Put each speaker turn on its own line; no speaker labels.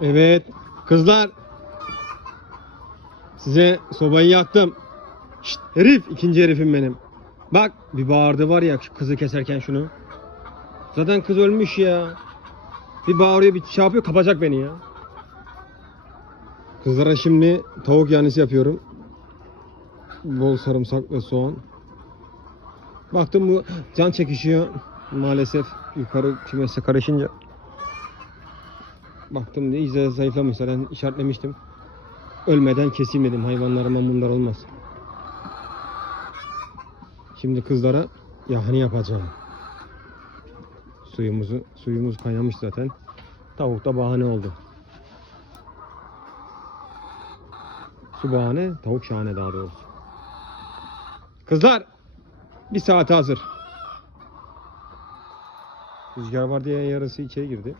Evet. Kızlar. Size sobayı yaktım. Şşt, herif. ikinci herifim benim. Bak bir bağırdı var ya kızı keserken şunu. Zaten kız ölmüş ya. Bir bağırıyor bir şey yapıyor kapacak beni ya. Kızlara şimdi tavuk yanisi yapıyorum. Bol sarımsak ve soğan. Baktım bu can çekişiyor. Maalesef yukarı kümese karışınca. Baktım diye iyice zayıflamış zaten işaretlemiştim. Ölmeden keseyim dedim hayvanlarıma bunlar olmaz. Şimdi kızlara yahni yapacağım. Suyumuzu suyumuz kaynamış zaten. Tavuk da bahane oldu. Su bahane, tavuk şahane daha doğrusu. Kızlar, bir saate hazır. Rüzgar var diye yarısı içeri girdi.